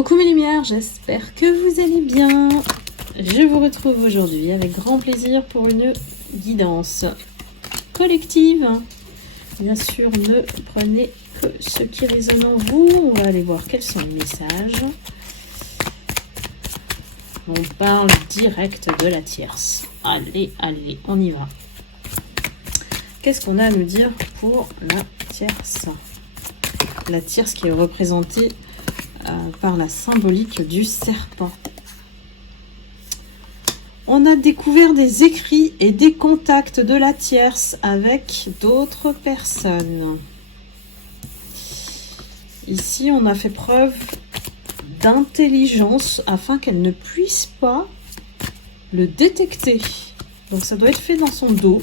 Coucou mes lumières, j'espère que vous allez bien. Je vous retrouve aujourd'hui avec grand plaisir pour une guidance collective. Bien sûr, ne prenez que ce qui résonne en vous. On va aller voir quels sont les messages. On parle direct de la tierce. Allez, on y va. Qu'est-ce qu'on a à nous dire pour la tierce? La tierce qui est représentée par la symbolique du serpent. On a découvert des écrits et des contacts de la tierce avec d'autres personnes. Ici, on a fait preuve d'intelligence afin qu'elle ne puisse pas le détecter. Donc ça doit être fait dans son dos.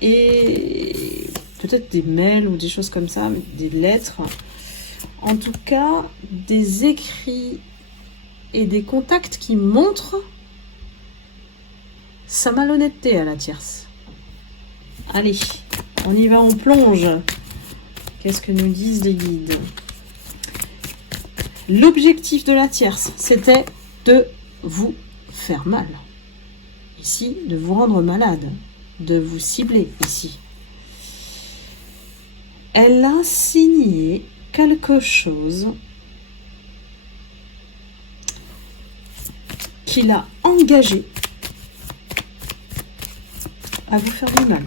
Et peut-être des mails ou des choses comme ça, des lettres. En tout cas, des écrits et des contacts qui montrent sa malhonnêteté à la tierce. Allez, on y va, on plonge. Qu'est-ce que nous disent les guides? L'objectif de la tierce, c'était de vous faire mal. Ici, de vous rendre malade, de vous cibler ici. Elle a signé quelque chose qui l'a engagé à vous faire du mal.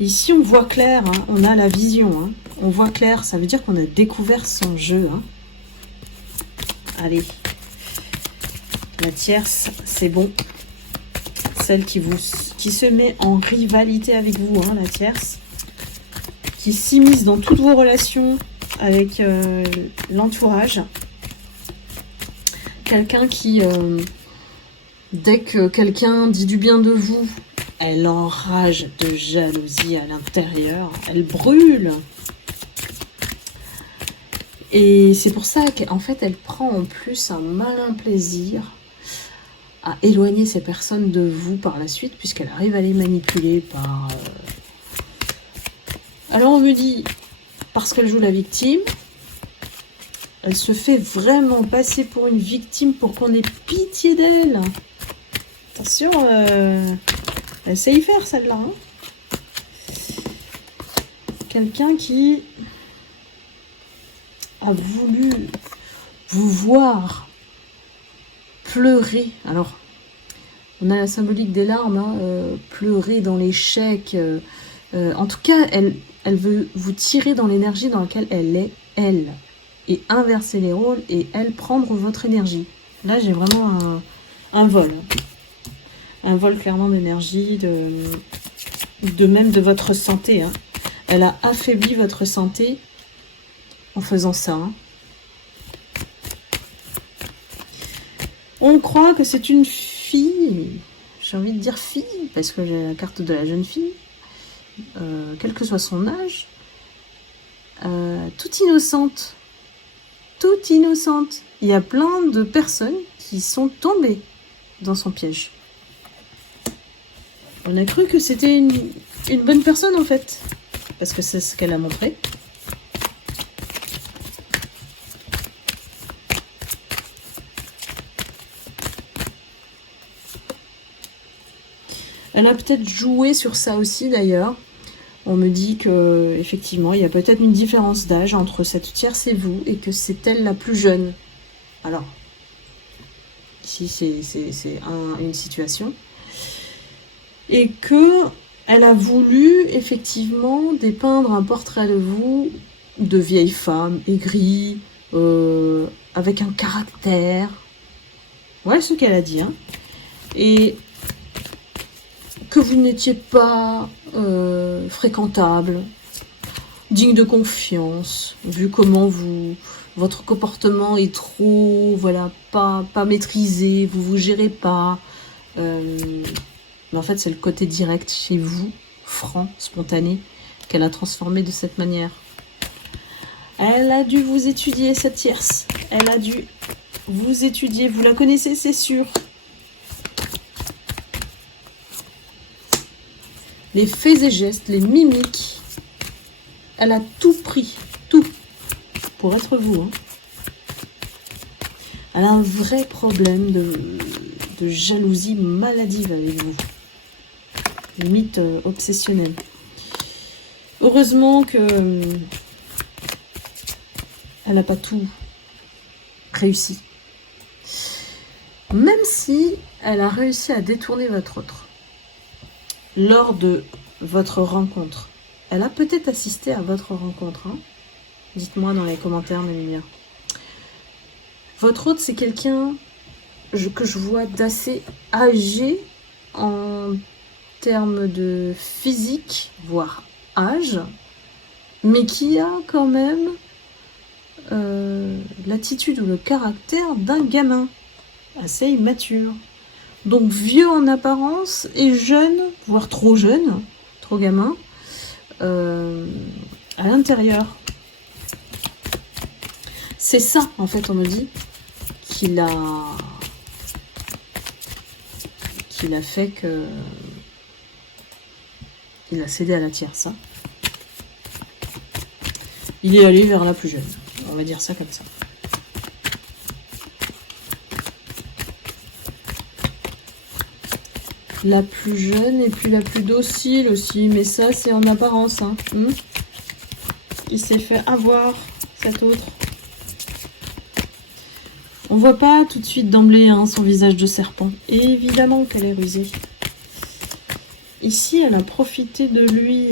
Ici, on voit clair, hein, on a la vision. Hein, on voit clair, ça veut dire qu'on a découvert son jeu. Hein. Allez, la tierce, c'est bon. Celle qui se met en rivalité avec vous, hein, la tierce, qui s'immisce dans toutes vos relations avec l'entourage. Quelqu'un qui, dès que quelqu'un dit du bien de vous, elle enrage de jalousie à l'intérieur, elle brûle. Et c'est pour ça qu'en fait, elle prend en plus un malin plaisir à éloigner ces personnes de vous par la suite, puisqu'elle arrive à les manipuler par... Alors on me dit, parce qu'elle joue la victime, elle se fait vraiment passer pour une victime pour qu'on ait pitié d'elle. Attention, elle sait y faire celle-là. Hein. Quelqu'un qui a voulu vous voir pleurer. Alors, on a la symbolique des larmes, hein, pleurer dans l'échec. En tout cas, elle veut vous tirer dans l'énergie dans laquelle elle est, elle. Et inverser les rôles et elle prendre votre énergie. Là, j'ai vraiment un vol. Un vol clairement d'énergie, de même de votre santé. Hein. Elle a affaibli votre santé en faisant ça. Hein. On croit que c'est une fille, j'ai envie de dire fille, parce que j'ai la carte de la jeune fille, quel que soit son âge, toute innocente. Toute innocente. Il y a plein de personnes qui sont tombées dans son piège. On a cru que c'était une bonne personne en fait, parce que c'est ce qu'elle a montré. Elle a peut-être joué sur ça aussi d'ailleurs. On me dit que effectivement, il y a peut-être une différence d'âge entre cette tierce et vous, et que c'est elle la plus jeune. Alors, ici c'est une situation. Et que elle a voulu effectivement dépeindre un portrait de vous, de vieille femme aigrie, avec un caractère. Ouais, ce qu'elle a dit. Hein. Et que vous n'étiez pas fréquentable, digne de confiance, vu comment votre comportement est trop, voilà, pas maîtrisé, vous gérez pas. Mais en fait, c'est le côté direct chez vous, franc, spontané, qu'elle a transformé de cette manière. Elle a dû vous étudier, cette tierce. Elle a dû vous étudier. Vous la connaissez, c'est sûr. Les faits et gestes, les mimiques, Elle a tout pris, tout, pour être vous. Hein. Elle a un vrai problème de jalousie maladive avec vous. Limite obsessionnelle. Heureusement que elle n'a pas tout réussi. Même si elle a réussi à détourner votre autre lors de votre rencontre. Elle a peut-être assisté à votre rencontre. Hein. Dites-moi dans les commentaires, mes lumières. Votre autre, c'est quelqu'un que je vois d'assez âgé en termes de physique, voire âge, mais qui a quand même l'attitude ou le caractère d'un gamin, assez immature. Donc vieux en apparence et jeune, voire trop jeune, trop gamin, à l'intérieur. C'est ça, en fait, on me dit, qu'il a fait que il a cédé à la tierce. Hein. Il est allé vers la plus jeune. On va dire ça comme ça. La plus jeune et puis la plus docile aussi. Mais ça, c'est en apparence. Hein. Il s'est fait avoir, cet autre. On voit pas tout de suite d'emblée hein, son visage de serpent. Et évidemment qu'elle est rusée. Ici, elle a profité de lui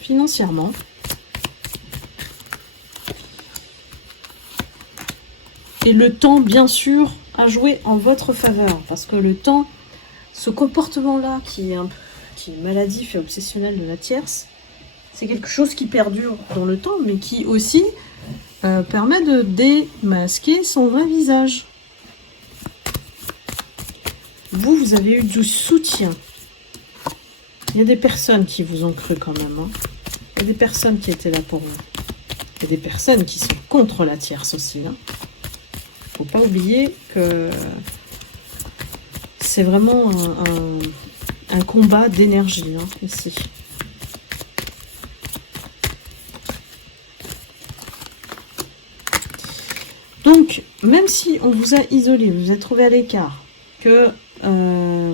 financièrement. Et le temps, bien sûr, a joué en votre faveur. Parce que le temps, ce comportement-là, qui est maladif et obsessionnel de la tierce, c'est quelque chose qui perdure dans le temps, mais qui aussi permet de démasquer son vrai visage. Vous avez eu du soutien. Il y a des personnes qui vous ont cru quand même. Hein. Il y a des personnes qui étaient là pour vous. Il y a des personnes qui sont contre la tierce aussi. Hein. Faut pas oublier que c'est vraiment un combat d'énergie hein, ici. Donc, même si on vous a isolé, vous vous êtes trouvé à l'écart, que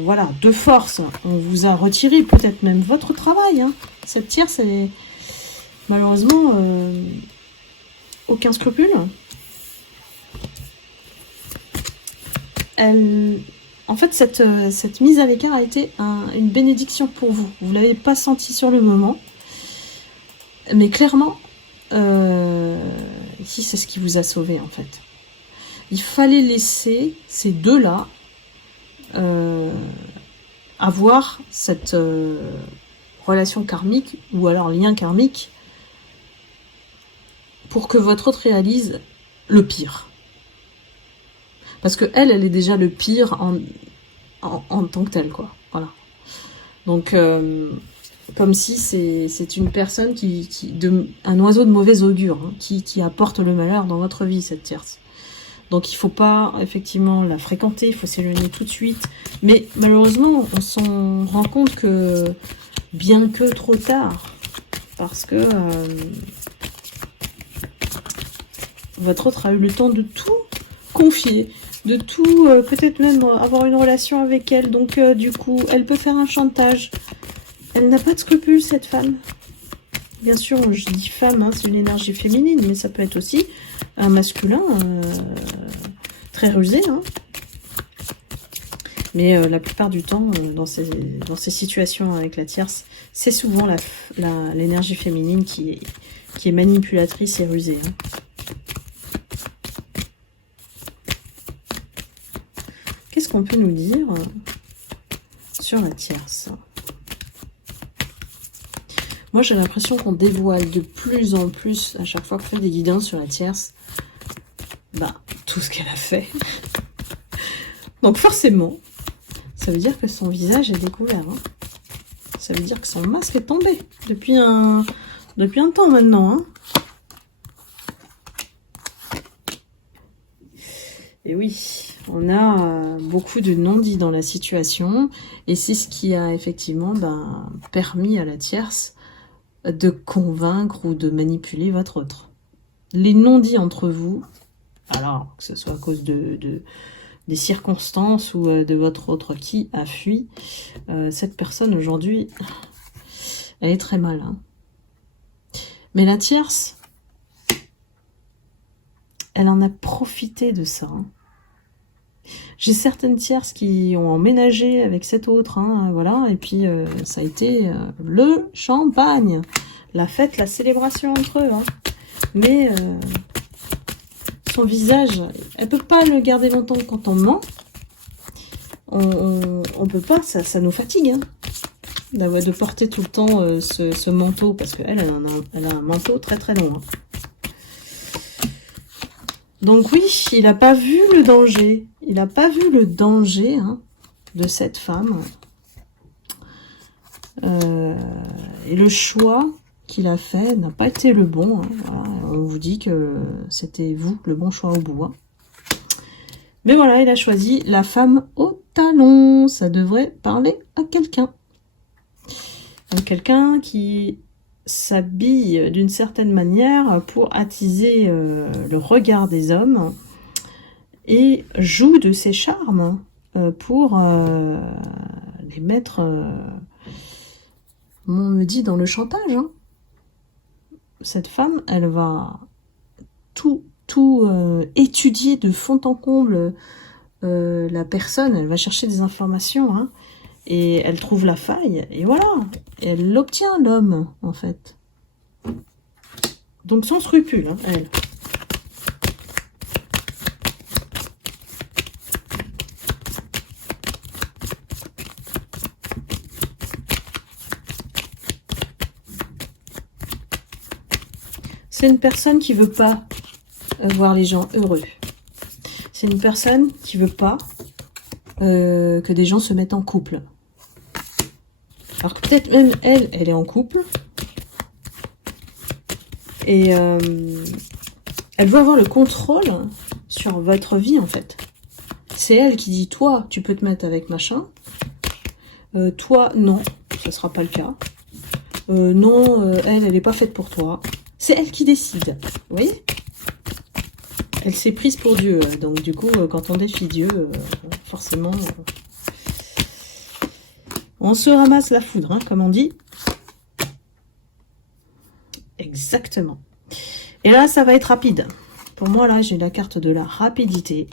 voilà, de force, on vous a retiré peut-être même votre travail. Hein. Cette tierce, elle est malheureusement aucun scrupule. En fait, cette mise à l'écart a été une bénédiction pour vous. Vous ne l'avez pas senti sur le moment. Mais clairement, ici, c'est ce qui vous a sauvé, en fait. Il fallait laisser ces deux-là avoir cette relation karmique, ou alors lien karmique, pour que votre autre réalise le pire. Parce que elle est déjà le pire en tant que telle, quoi. Voilà. Donc, comme si c'est une personne un oiseau de mauvais augure, hein, qui apporte le malheur dans votre vie, cette tierce. Donc, il faut pas, effectivement, la fréquenter, il faut s'éloigner tout de suite. Mais, malheureusement, on s'en rend compte que, bien que trop tard, parce que votre autre a eu le temps de tout confier, de tout, peut-être même avoir une relation avec elle. Donc, du coup, elle peut faire un chantage. Elle n'a pas de scrupules, cette femme. Bien sûr, je dis femme, hein, c'est une énergie féminine, mais ça peut être aussi un masculin très rusé. Hein. Mais la plupart du temps, dans ces situations avec la tierce, c'est souvent l'énergie féminine qui est manipulatrice et rusée. Hein. Qu'est-ce qu'on peut nous dire sur la tierce? Moi, j'ai l'impression qu'on dévoile de plus en plus, à chaque fois qu'on fait des guidances sur la tierce, tout ce qu'elle a fait. Donc forcément, ça veut dire que son visage est découvert. Hein. Ça veut dire que son masque est tombé depuis un temps maintenant. Hein. Et oui, on a beaucoup de non-dits dans la situation. Et c'est ce qui a effectivement permis à la tierce de convaincre ou de manipuler votre autre. Les non-dits entre vous, alors que ce soit à cause des circonstances ou de votre autre qui a fui, cette personne aujourd'hui, elle est très mal. Hein. Mais la tierce, elle en a profité de ça. Hein. J'ai certaines tierces qui ont emménagé avec cette autre, hein, voilà, et puis ça a été le champagne, la fête, la célébration entre eux. Hein. Mais son visage, elle peut pas le garder longtemps quand on ment. On peut pas, ça nous fatigue, hein, de porter tout le temps ce manteau, parce qu'elle, elle a un manteau très très long. Hein. Donc oui, il n'a pas vu le danger. Il n'a pas vu le danger hein, de cette femme. Et le choix qu'il a fait n'a pas été le bon. Hein. Voilà. On vous dit que c'était vous le bon choix au bout. Hein. Mais voilà, il a choisi la femme au talon. Ça devrait parler à quelqu'un. Donc quelqu'un qui s'habille d'une certaine manière pour attiser le regard des hommes et joue de ses charmes pour les mettre, on me dit, dans le chantage. Hein. Cette femme, elle va tout étudier de fond en comble la personne, elle va chercher des informations, hein, et elle trouve la faille, et voilà, et elle l'obtient, l'homme, en fait. Donc sans scrupule, hein, elle. C'est une personne qui veut pas voir les gens heureux. C'est une personne qui veut pas que des gens se mettent en couple. Alors que peut-être même elle est en couple. Et elle veut avoir le contrôle sur votre vie, en fait. C'est elle qui dit, toi, tu peux te mettre avec machin. Toi, non, ça sera pas le cas. Non, elle n'est pas faite pour toi. C'est elle qui décide, vous voyez ? Elle s'est prise pour Dieu, donc du coup, quand on défie Dieu, forcément, on se ramasse la foudre, hein, comme on dit. Exactement. Et là, ça va être rapide. Pour moi, là, j'ai la carte de la rapidité.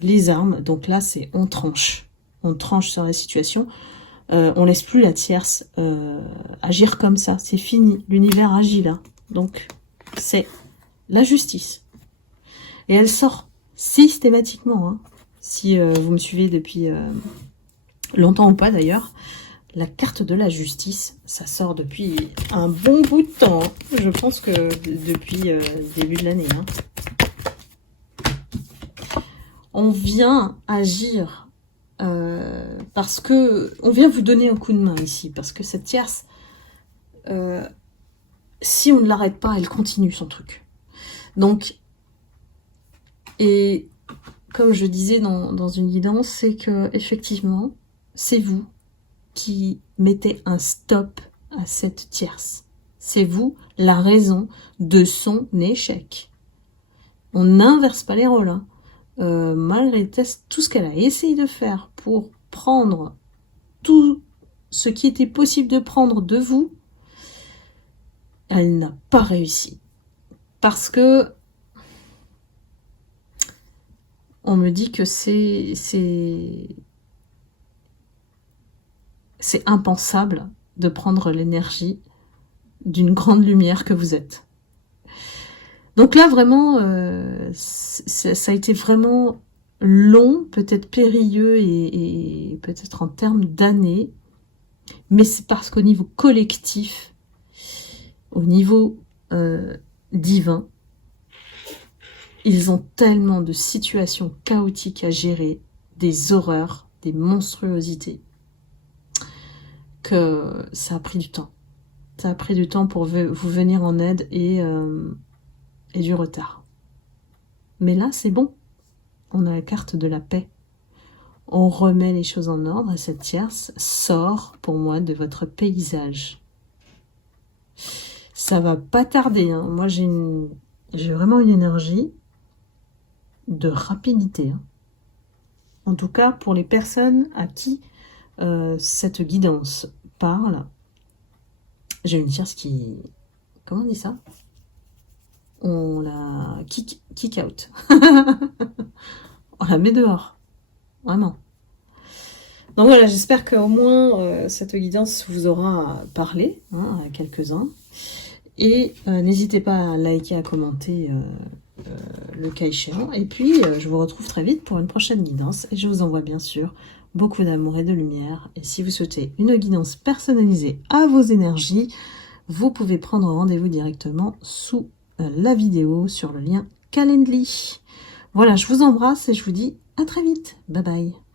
Les armes, donc là, c'est on tranche. On tranche sur la situation. On laisse plus la tierce agir comme ça. C'est fini. L'univers agit là. Donc, c'est la justice. Et elle sort systématiquement. Hein, si vous me suivez depuis longtemps ou pas d'ailleurs. La carte de la justice, ça sort depuis un bon bout de temps. Hein. Je pense que depuis le début de l'année. Hein. On vient agir parce que on vient vous donner un coup de main ici. Parce que cette tierce, si on ne l'arrête pas, elle continue son truc. Donc, et comme je disais dans une guidance, c'est que effectivement, c'est vous qui mettez un stop à cette tierce. C'est vous la raison de son échec. On n'inverse pas les rôles. Hein. Malgré les tests, tout ce qu'elle a essayé de faire pour prendre tout ce qui était possible de prendre de vous, elle n'a pas réussi. Parce que on me dit que c'est impensable de prendre l'énergie d'une grande lumière que vous êtes. Donc là, vraiment, ça a été vraiment long, peut-être périlleux et peut-être en termes d'années, mais c'est parce qu'au niveau collectif, au niveau divin, ils ont tellement de situations chaotiques à gérer, des horreurs, des monstruosités, que ça a pris du temps. Ça a pris du temps pour vous venir en aide et du retard. Mais là, c'est bon. On a la carte de la paix. On remet les choses en ordre et cette tierce sort, pour moi, de votre paysage. Ça va pas tarder, hein. Moi, j'ai vraiment une énergie de rapidité, hein. En tout cas, pour les personnes à qui cette guidance parle, j'ai une tierce qui... Comment on dit ça? On la kick out. On la met dehors. Vraiment. Donc voilà, j'espère qu'au moins cette guidance vous aura parlé, hein, à quelques-uns. Et n'hésitez pas à liker, à commenter le cas échéant. Et puis, je vous retrouve très vite pour une prochaine guidance. Et je vous envoie bien sûr beaucoup d'amour et de lumière. Et si vous souhaitez une guidance personnalisée à vos énergies, vous pouvez prendre rendez-vous directement sous la vidéo sur le lien Calendly. Voilà, je vous embrasse et je vous dis à très vite. Bye bye.